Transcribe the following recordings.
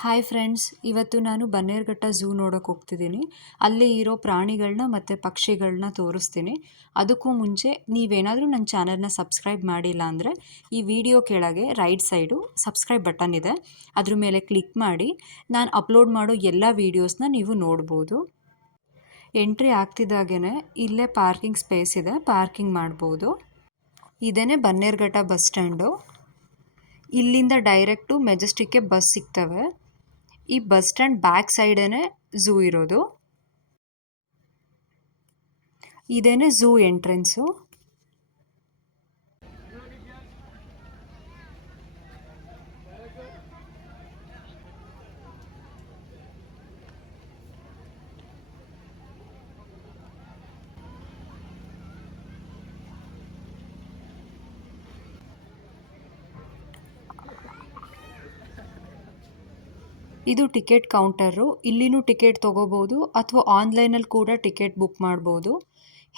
Hi friends, ಇವತ್ತು ನಾನು Bannerghatta zoo ನೋಡೋಕೆ ಹೋಗ್ತಿದ್ದೀನಿ. ಅಲ್ಲಿ ಇರೋ ಪ್ರಾಣಿಗಳನ್ನ ಮತ್ತು ಪಕ್ಷಿಗಳನ್ನ ತೋರಿಸ್ತೀನಿ. ಅದಕ್ಕೂ ಮುಂಚೆ ನೀವೇನಾದರೂ ನನ್ನ ಚಾನಲ್ನ ಸಬ್ಸ್ಕ್ರೈಬ್ ಮಾಡಿಲ್ಲ ಅಂದರೆ ಈ ವಿಡಿಯೋ ಕೆಳಗೆ ರೈಟ್ ಸೈಡು ಸಬ್ಸ್ಕ್ರೈಬ್ ಬಟನ್ ಇದೆ, ಅದ್ರ ಮೇಲೆ ಕ್ಲಿಕ್ ಮಾಡಿ ನಾನು ಅಪ್ಲೋಡ್ ಮಾಡೋ ಎಲ್ಲ ವೀಡಿಯೋಸ್ನ ನೀವು ನೋಡ್ಬೋದು. ಎಂಟ್ರಿ ಆಗ್ತಿದ್ದಾಗೇ ಇಲ್ಲೇ ಪಾರ್ಕಿಂಗ್ ಸ್ಪೇಸ್ ಇದೆ, ಪಾರ್ಕಿಂಗ್ ಮಾಡ್ಬೋದು. ಇದೇನೆ ಬನ್ನೇರುಘಟ್ಟ ಬಸ್ ಸ್ಟ್ಯಾಂಡು. ಇಲ್ಲಿಂದ ಡೈರೆಕ್ಟು ಮೆಜೆಸ್ಟಿಕ್ಗೆ ಬಸ್ ಸಿಗ್ತವೆ. ಈ ಬಸ್ ಸ್ಟ್ಯಾಂಡ್ ಬ್ಯಾಕ್ ಸೈಡೇನೆ ಝೂ ಇರೋದು. ಇದೇನೆ ಝೂ ಎಂಟ್ರೆನ್ಸು. ಇದು ಟಿಕೆಟ್ ಕೌಂಟರು. ಇಲ್ಲಿನೂ ಟಿಕೆಟ್ ತೊಗೋಬೋದು ಅಥವಾ ಆನ್ಲೈನಲ್ಲಿ ಕೂಡ ಟಿಕೆಟ್ ಬುಕ್ ಮಾಡ್ಬೋದು.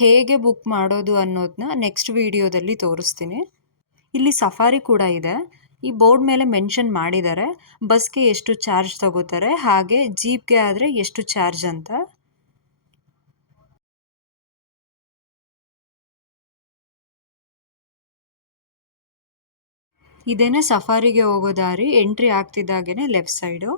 ಹೇಗೆ ಬುಕ್ ಮಾಡೋದು ಅನ್ನೋದನ್ನ ನೆಕ್ಸ್ಟ್ ವಿಡಿಯೋದಲ್ಲಿ ತೋರಿಸ್ತೀನಿ. ಇಲ್ಲಿ ಸಫಾರಿ ಕೂಡ ಇದೆ. ಈ ಬೋರ್ಡ್ ಮೇಲೆ ಮೆನ್ಷನ್ ಮಾಡಿದ್ದಾರೆ ಬಸ್ಗೆ ಎಷ್ಟು ಚಾರ್ಜ್ ತಗೋತಾರೆ, ಹಾಗೆ ಜೀಪ್ಗೆ ಆದರೆ ಎಷ್ಟು ಚಾರ್ಜ್ ಅಂತ. ಇದೇನೆ ಸಫಾರಿಗೆ ಹೋಗೋ ದಾರಿ. ಎಂಟ್ರಿ ಆಗ್ತಿದ್ದಾಗೇನೆ ಲೆಫ್ಟ್ ಸೈಡು.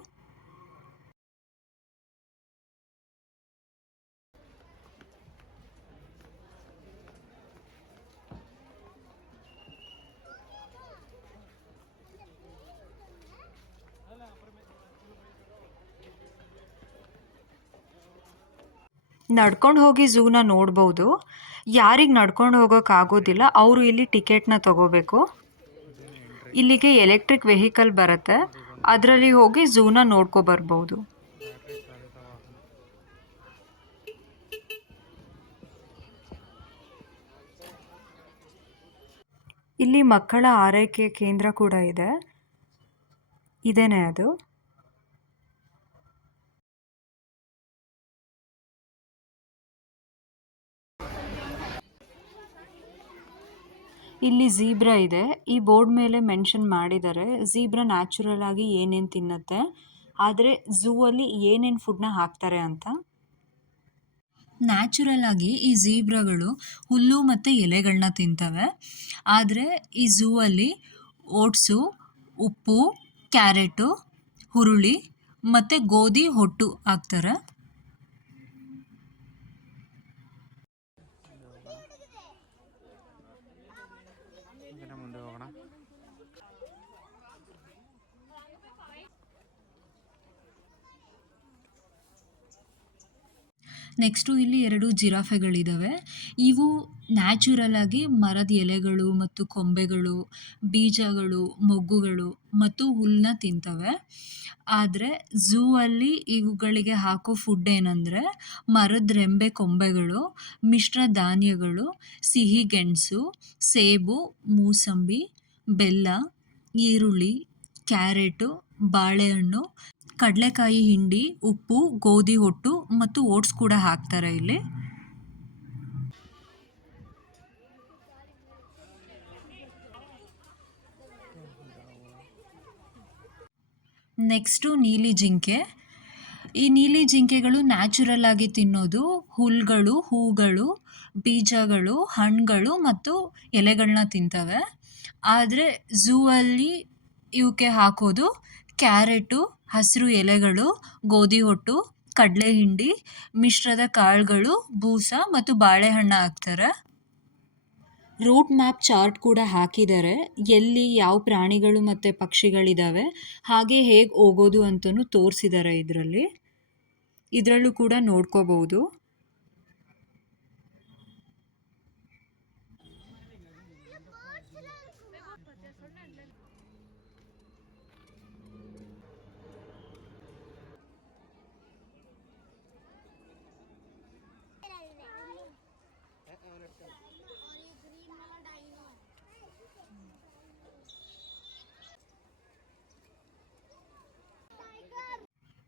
ನಡ್ಕೊಂಡು ಹೋಗಿ ಝೂನ ನೋಡ್ಬೋದು. ಯಾರಿಗೆ ನಡ್ಕೊಂಡು ಹೋಗೋಕ್ಕಾಗೋದಿಲ್ಲ ಅವರು ಇಲ್ಲಿ ಟಿಕೆಟ್ನ ತಗೋಬೇಕು. ಇಲ್ಲಿಗೆ ಎಲೆಕ್ಟ್ರಿಕ್ ವೆಹಿಕಲ್ ಬರುತ್ತೆ, ಅದರಲ್ಲಿ ಹೋಗಿ ಝೂನ ನೋಡ್ಕೊಬರ್ಬೋದು. ಇಲ್ಲಿ ಮಕ್ಕಳ ಆರೈಕೆ ಕೇಂದ್ರ ಕೂಡ ಇದೆ. ಇದೇನೆ ಅದು. ಇಲ್ಲಿ ಝೀಬ್ರಾ ಇದೆ. ಈ ಬೋರ್ಡ್ ಮೇಲೆ ಮೆನ್ಷನ್ ಮಾಡಿದ್ದಾರೆ ಝೀಬ್ರಾ ನ್ಯಾಚುರಲ್ ಆಗಿ ಏನೇನು ತಿನ್ನುತ್ತೆ, ಆದರೆ ಝೂ ಅಲ್ಲಿ ಏನೇನು ಫುಡ್ನ ಹಾಕ್ತಾರೆ ಅಂತ. ನ್ಯಾಚುರಲ್ ಆಗಿ ಈ ಝೀಬ್ರಾಗಳು ಹುಲ್ಲು ಮತ್ತು ಎಲೆಗಳನ್ನ ತಿಂತವೆ. ಆದರೆ ಈ ಝೂ ಅಲ್ಲಿ ಓಟ್ಸು, ಉಪ್ಪು, ಕ್ಯಾರೆಟು, ಹುರುಳಿ ಮತ್ತು ಗೋಧಿ ಹೊಟ್ಟು ಹಾಕ್ತಾರೆ. ನೆಕ್ಸ್ಟು ಇಲ್ಲಿ 2 ಜಿರಾಫೆಗಳಿದ್ದಾವೆ. ಇವು ನ್ಯಾಚುರಲ್ ಆಗಿ ಮರದ ಎಲೆಗಳು ಮತ್ತು ಕೊಂಬೆಗಳು, ಬೀಜಗಳು, ಮೊಗ್ಗುಗಳು ಮತ್ತು ಹುಲ್ಲನ್ನ ತಿಂತವೆ. ಆದರೆ ಝೂ ಅಲ್ಲಿ ಇವುಗಳಿಗೆ ಹಾಕೋ ಫುಡ್ ಏನಂದರೆ ಮರದ ರೆಂಬೆ ಕೊಂಬೆಗಳು, ಮಿಶ್ರ ಧಾನ್ಯಗಳು, ಸಿಹಿ ಗೆಣಸು, ಸೇಬು, ಮೂಸಂಬಿ, ಬೆಲ್ಲ, ಈರುಳ್ಳಿ, ಕ್ಯಾರೆಟು, ಬಾಳೆಹಣ್ಣು, ಕಡಲೆಕಾಯಿ ಹಿಂಡಿ, ಉಪ್ಪು, ಗೋಧಿ ಹೊಟ್ಟು ಮತ್ತು ಓಟ್ಸ್ ಕೂಡ ಹಾಕ್ತಾರೆ ಇಲ್ಲಿ. ನೆಕ್ಸ್ಟು ನೀಲಿ ಜಿಂಕೆ. ಈ ನೀಲಿ ಜಿಂಕೆಗಳು ನ್ಯಾಚುರಲ್ ಆಗಿ ತಿನ್ನೋದು ಹುಲ್ಗಳು, ಹೂಗಳು, ಬೀಜಗಳು, ಹಣ್ಣುಗಳು ಮತ್ತು ಎಲೆಗಳನ್ನ ತಿಂತವೆ. ಆದರೆ ಝೂ ಅಲ್ಲಿ ಇವಕ್ಕೆ ಹಾಕೋದು ಕ್ಯಾರೆಟು, ಹಸಿರು ಎಲೆಗಳು, ಗೋಧಿ ಹೊಟ್ಟು, ಕಡಲೆ ಹಿಂಡಿ, ಮಿಶ್ರದ ಕಾಳುಗಳು, ಬೂಸ ಮತ್ತು ಬಾಳೆಹಣ್ಣು ಹಾಕ್ತಾರೆ. ರೂಟ್ ಮ್ಯಾಪ್ ಚಾರ್ಟ್ ಕೂಡ ಹಾಕಿದ್ದಾರೆ, ಎಲ್ಲಿ ಯಾವ ಪ್ರಾಣಿಗಳು ಮತ್ತು ಪಕ್ಷಿಗಳಿದ್ದಾವೆ ಹಾಗೆ ಹೇಗೆ ಹೋಗೋದು ಅಂತಲೂ ತೋರಿಸಿದ್ದಾರೆ. ಇದರಲ್ಲೂ ಕೂಡ ನೋಡ್ಕೋಬೋದು.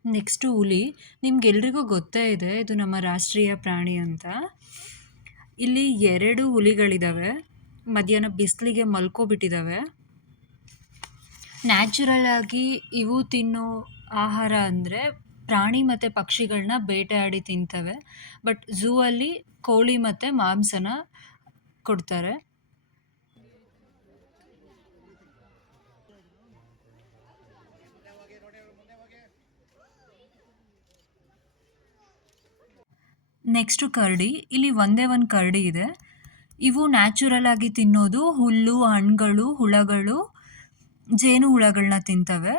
ನೆಕ್ಸ್ಟು ಹುಲಿ. ನಿಮ್ಗೆಲ್ರಿಗೂ ಗೊತ್ತೇ ಇದೆ ಇದು ನಮ್ಮ ರಾಷ್ಟ್ರೀಯ ಪ್ರಾಣಿ ಅಂತ. ಇಲ್ಲಿ 2 ಹುಲಿಗಳಿದ್ದಾವೆ, ಮಧ್ಯಾಹ್ನ ಬಿಸಿಲಿಗೆ ಮಲ್ಕೊಬಿಟ್ಟಿದ್ದಾವೆ. ನ್ಯಾಚುರಲ್ ಆಗಿ ಇವು ತಿನ್ನೋ ಆಹಾರ ಅಂದರೆ ಪ್ರಾಣಿ ಮತ್ತು ಪಕ್ಷಿಗಳನ್ನ ಬೇಟೆಯಾಡಿ ತಿಂತವೆ. ಬಟ್ ಝೂ ಅಲ್ಲಿ ಕೋಳಿ ಮತ್ತು ಮಾಂಸನ ಕೊಡ್ತಾರೆ. ನೆಕ್ಸ್ಟು ಕರಡಿ. ಇಲ್ಲಿ ಒಂದೇ ಒಂದು ಕರಡಿ ಇದೆ. ಇವು ನ್ಯಾಚುರಲ್ ಆಗಿ ತಿನ್ನೋದು ಹುಲ್ಲು, ಹಣ್ಣುಗಳು, ಹುಳಗಳು, ಜೇನು ಹುಳಗಳನ್ನ ತಿಂತವೆ.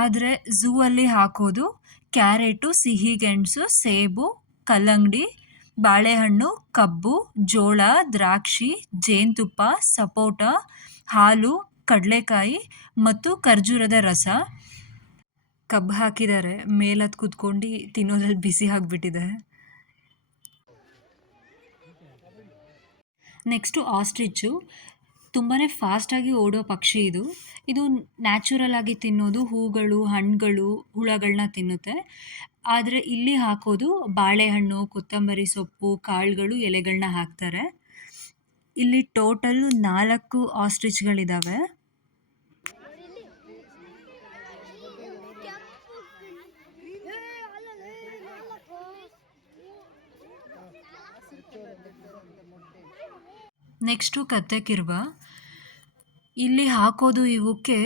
ಆದರೆ ಝೂ ಅಲ್ಲಿ ಹಾಕೋದು ಕ್ಯಾರೆಟು, ಸಿಹಿಗೆಣಸು, ಸೇಬು, ಕಲ್ಲಂಗಡಿ, ಬಾಳೆಹಣ್ಣು, ಕಬ್ಬು, ಜೋಳ, ದ್ರಾಕ್ಷಿ, ಜೇನುತುಪ್ಪ, ಸಪೋಟ, ಹಾಲು, ಕಡಲೆಕಾಯಿ ಮತ್ತು ಖರ್ಜೂರದ ರಸ. ಕಬ್ಬು ಹಾಕಿದ್ದಾರೆ, ಮೇಲತ್ತು ಕೂತ್ಕೊಂಡು ತಿನ್ನೋದ್ರಲ್ಲಿ ಬಿಸಿ ಆಗಿಬಿಟ್ಟಿದೆ. ನೆಕ್ಸ್ಟು ಆಸ್ಟ್ರಿಚ್ಚು. ತುಂಬಾ ಫಾಸ್ಟಾಗಿ ಓಡೋ ಪಕ್ಷಿ ಇದು. ಇದು ನ್ಯಾಚುರಲ್ ಆಗಿ ತಿನ್ನೋದು ಹೂಗಳು, ಹಣ್ಣುಗಳು, ಹುಳಗಳನ್ನ ತಿನ್ನುತ್ತೆ. ಆದರೆ ಇಲ್ಲಿ ಹಾಕೋದು ಬಾಳೆಹಣ್ಣು, ಕೊತ್ತಂಬರಿ ಸೊಪ್ಪು, ಕಾಳುಗಳು, ಎಲೆಗಳನ್ನ ಹಾಕ್ತಾರೆ. ಇಲ್ಲಿ ಟೋಟಲ್ಲು 4 ಆಸ್ಟ್ರಿಚ್ಗಳಿದ್ದಾವೆ. ನೆಕ್ಸ್ಟು ಕತ್ತೆಕಿರ್ಬ. ಇಲ್ಲಿ ಹಾಕೋದು ಇವಕ್ಕೆ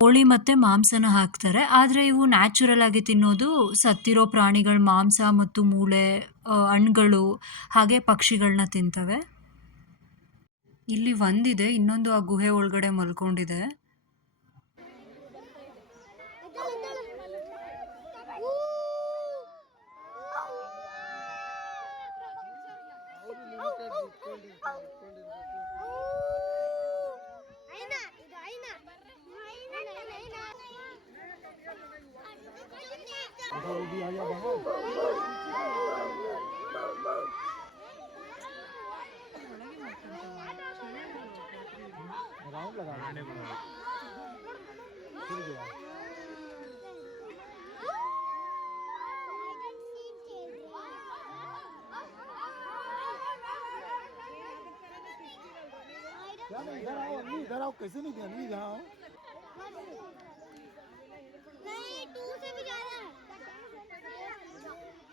ಕೋಳಿ ಮತ್ತು ಮಾಂಸನ ಹಾಕ್ತಾರೆ. ಆದರೆ ಇವು ನ್ಯಾಚುರಲ್ ಆಗಿ ತಿನ್ನೋದು ಸತ್ತಿರೋ ಪ್ರಾಣಿಗಳ ಮಾಂಸ ಮತ್ತು ಮೂಳೆ, ಹಣ್ಣುಗಳು, ಹಾಗೆ ಪಕ್ಷಿಗಳನ್ನ ತಿಂತವೆ. ಇಲ್ಲಿ ಒಂದಿದೆ, ಇನ್ನೊಂದು ಆ ಗುಹೆ ಒಳಗಡೆ ಮಲ್ಕೊಂಡಿದೆ. इधर आओ, कैसे नहीं ध्यान नहीं जाओ। नहीं 2 से भी ज्यादा है।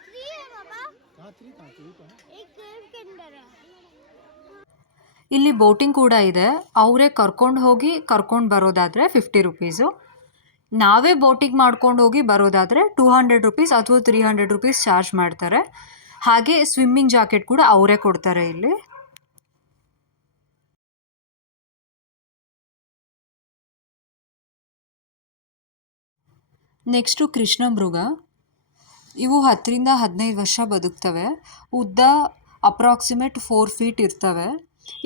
3 है पापा। कहाँ 3 कहाँ 3 कहाँ? एक केव के अंदर है। ಇಲ್ಲಿ ಬೋಟಿಂಗ್ ಕೂಡ ಇದೆ. ಅವರೇ ಕರ್ಕೊಂಡು ಹೋಗಿ ಕರ್ಕೊಂಡು ಬರೋದಾದರೆ 50 ರುಪೀಸು. ನಾವೇ ಬೋಟಿಂಗ್ ಮಾಡ್ಕೊಂಡು ಹೋಗಿ ಬರೋದಾದರೆ 200 ರುಪೀಸ್ ಅಥವಾ 300 ರುಪೀಸ್ ಚಾರ್ಜ್ ಮಾಡ್ತಾರೆ. ಹಾಗೆ ಸ್ವಿಮ್ಮಿಂಗ್ ಜಾಕೆಟ್ ಕೂಡ ಅವರೇ ಕೊಡ್ತಾರೆ ಇಲ್ಲಿ. ನೆಕ್ಸ್ಟು ಕೃಷ್ಣ ಮೃಗ. ಇವು 10ರಿಂದ 15 ವರ್ಷ ಬದುಕ್ತವೆ. ಉದ್ದ ಅಪ್ರಾಕ್ಸಿಮೇಟ್ 4 ಫೀಟ್ ಇರ್ತವೆ.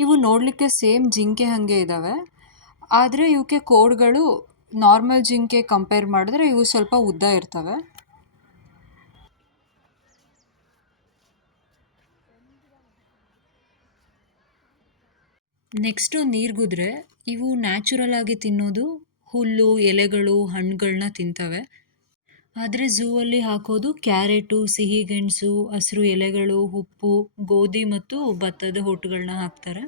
ಇವು ನೋಡಲಿಕ್ಕೆ ಸೇಮ್ ಜಿಂಕೆ ಹಾಗೆ ಇದ್ದಾವೆ. ಆದರೆ ಇವಕ್ಕೆ ಕೋಡ್ಗಳು ನಾರ್ಮಲ್ ಜಿಂಕೆ ಕಂಪೇರ್ ಮಾಡಿದ್ರೆ ಇವು ಸ್ವಲ್ಪ ಉದ್ದ ಇರ್ತವೆ. ನೆಕ್ಸ್ಟು ನೀರ್ಗುದ್ರೆ. ಇವು ನ್ಯಾಚುರಲ್ ಆಗಿ ತಿನ್ನೋದು ಹುಲ್ಲು, ಎಲೆಗಳು, ಹಣ್ಣುಗಳನ್ನ ತಿಂತವೆ. ಆದರೆ ಝೂ ಅಲ್ಲಿ ಹಾಕೋದು ಕ್ಯಾರೆಟು, ಸಿಹಿಗೆಣಸು, ಹಸಿರು ಎಲೆಗಳು, ಉಪ್ಪು, ಗೋಧಿ ಮತ್ತು ಭತ್ತದ ಹೊಟ್ಟುಗಳನ್ನ ಹಾಕ್ತಾರೆ.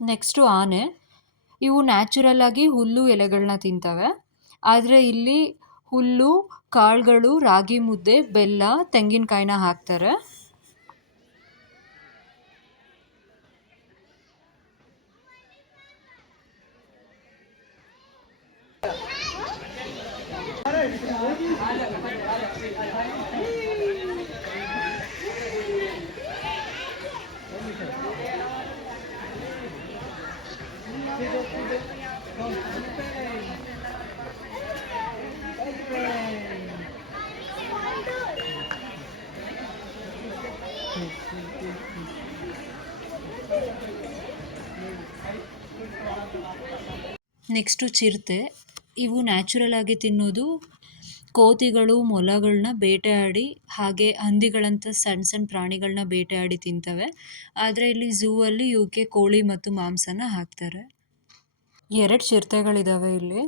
ನೆಕ್ಸ್ಟು ಆನೆ. ಇವು ನ್ಯಾಚುರಲ್ ಆಗಿ ಹುಲ್ಲು, ಎಲೆಗಳನ್ನ ತಿಂತವೆ. ಆದರೆ ಇಲ್ಲಿ ಹುಲ್ಲು, ಕಾಳುಗಳು, ರಾಗಿ ಮುದ್ದೆ, ಬೆಲ್ಲ, ತೆಂಗಿನಕಾಯಿನ ಹಾಕ್ತಾರೆ. ನೆಕ್ಸ್ಟು ಚಿರತೆ. ಇವು ನ್ಯಾಚುರಲ್ ಆಗಿ ತಿನ್ನೋದು ಕೋತಿಗಳು ಮೊಲಗಳನ್ನ ಬೇಟೆಯಾಡಿ ಹಾಗೆ ಹಂದಿಗಳಂಥ ಸಣ್ಣ ಸಣ್ಣ ಪ್ರಾಣಿಗಳನ್ನ ಬೇಟೆಯಾಡಿ ತಿಂತವೆ. ಆದರೆ ಇಲ್ಲಿ ಝೂ ಅಲ್ಲಿ ಇವಕ್ಕೆ ಕೋಳಿ ಮತ್ತು ಮಾಂಸನ ಹಾಕ್ತಾರೆ. 2 ಚಿರತೆಗಳಿದಾವೆ ಇಲ್ಲಿ.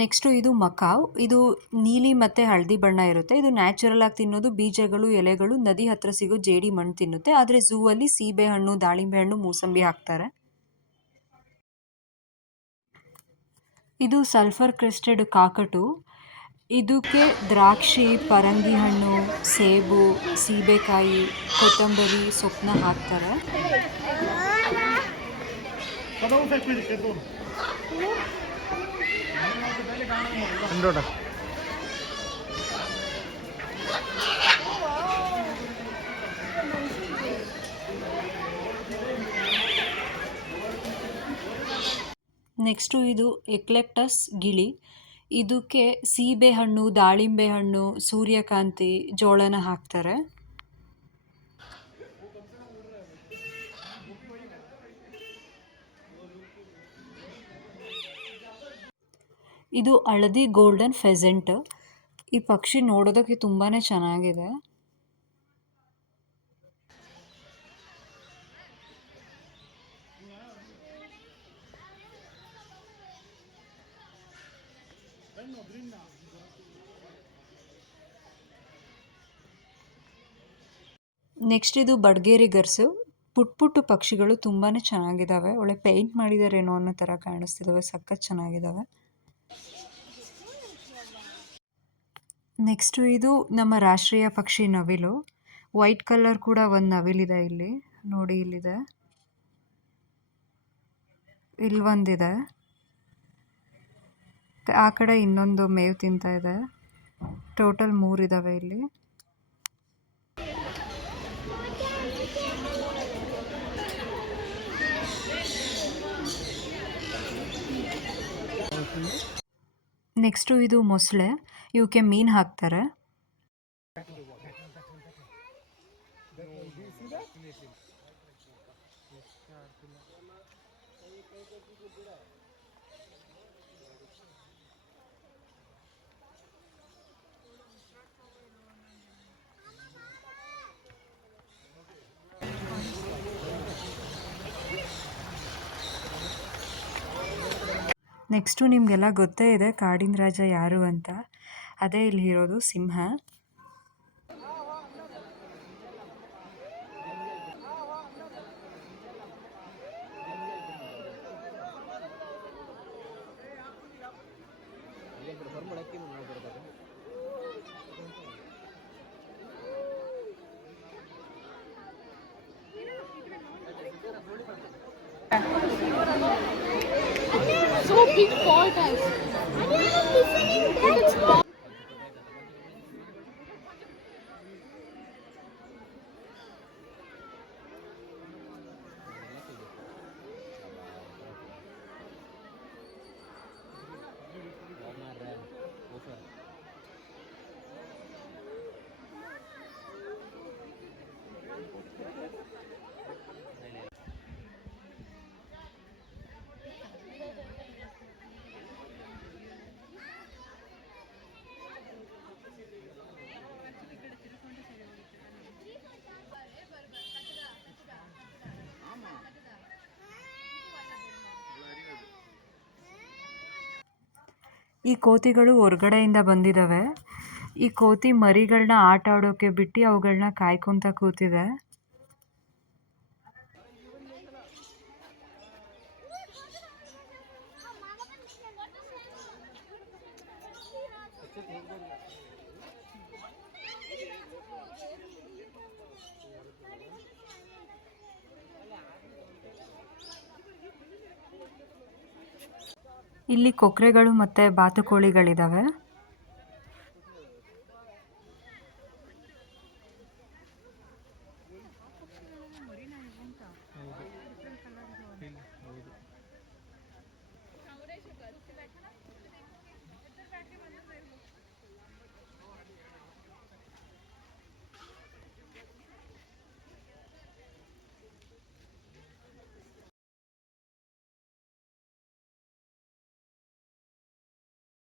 ನೆಕ್ಸ್ಟು ಇದು ಮಕಾವ್. ಇದು ನೀಲಿ ಮತ್ತು ಹಳದಿ ಬಣ್ಣ ಇರುತ್ತೆ. ಇದು ನ್ಯಾಚುರಲ್ ಆಗಿ ತಿನ್ನೋದು ಬೀಜಗಳು, ಎಲೆಗಳು, ನದಿ ಹತ್ರ ಸಿಗೋ ಜೇಡಿ ಮಣ್ಣು ತಿನ್ನುತ್ತೆ. ಆದರೆ ಝೂ ಅಲ್ಲಿ ಸೀಬೆ ಹಣ್ಣು, ದಾಳಿಂಬೆ ಹಣ್ಣು, ಮೂಸಂಬಿ ಹಾಕ್ತಾರೆ. ಇದು ಸಲ್ಫರ್ ಕ್ರೆಸ್ಟೆಡ್ ಕಾಕಟು. ಇದಕ್ಕೆ ದ್ರಾಕ್ಷಿ, ಪರಂಗಿ ಹಣ್ಣು, ಸೇಬು, ಸೀಬೆಕಾಯಿ, ಕೊತ್ತಂಬರಿ ಸೊಪ್ಪನ್ನ ಹಾಕ್ತಾರೆ. ನೆಕ್ಸ್ಟು ಇದು ಎಕ್ಲೆಪ್ಟಸ್ ಗಿಳಿ. ಇದಕ್ಕೆ ಸೀಬೆ ಹಣ್ಣು, ದಾಳಿಂಬೆ ಹಣ್ಣು, ಸೂರ್ಯಕಾಂತಿ, ಜೋಳನ ಹಾಕ್ತಾರೆ. ಇದು ಹಳದಿ ಗೋಲ್ಡನ್ ಫೆಸೆಂಟ್. ಈ ಪಕ್ಷಿ ನೋಡೋದಕ್ಕೆ ತುಂಬಾ ಚೆನ್ನಾಗಿದೆ. ನೆಕ್ಸ್ಟ್ ಇದು ಬಡ್ಗೇರಿ ಗರ್ಸು. ಪುಟ್ಟು ಪಕ್ಷಿಗಳು ತುಂಬಾ ಚೆನ್ನಾಗಿದ್ದಾವೆ. ಒಳ್ಳೆ ಪೇಂಟ್ ಮಾಡಿದಾರೇನೋ ಅನ್ನೋ ಥರ ಕಾಣಿಸ್ತಿದ್ದಾವೆ. ಸಖತ್ ಚೆನ್ನಾಗಿದ್ದಾವೆ. ನೆಕ್ಸ್ಟು ಇದು ನಮ್ಮ ರಾಷ್ಟ್ರೀಯ ಪಕ್ಷಿ ನವಿಲು. ವೈಟ್ ಕಲರ್ ಕೂಡ ಒಂದು ನವಿಲಿದೆ ಇಲ್ಲಿ. ನೋಡಿ ಇಲ್ಲಿದೆ, ಇಲ್ಲಿ ಒಂದಿದೆ, ಆ ಕಡೆ ಇನ್ನೊಂದು ಮೇವು ತಿಂತಾ ಇದೆ. ಟೋಟಲ್ 3 ಇದ್ದಾವೆ ಇಲ್ಲಿ. ನೆಕ್ಸ್ಟು ಇದು ಮೊಸಳೆ. ಇವಕ್ಕೆ ಮೀನು ಹಾಕ್ತಾರೆ. ನೆಕ್ಸ್ಟು ನಿಮಗೆಲ್ಲ ಗೊತ್ತೇ ಇದೆ ಕಾಡಿನ ರಾಜ ಯಾರು ಅಂತ. ಅದೇ ಇಲ್ಲಿ ಇರೋದು ಸಿಂಹ. So big fault us. ಈ ಕೋತಿಗಳು ಹೊರಗಡೆಯಿಂದ ಬಂದಿದ್ದಾವೆ. ಈ ಕೋತಿ ಮರಿಗಳನ್ನ ಆಟ ಆಡೋಕೆ ಬಿಟ್ಟು ಅವುಗಳನ್ನ ಕಾಯ್ಕೊಂತ ಕೂತಿದೆ. ಇಲ್ಲಿ ಕೊಕ್ರೆಗಳು ಮತ್ತು ಬಾತುಕೋಳಿಗಳಿದ್ದಾವೆ.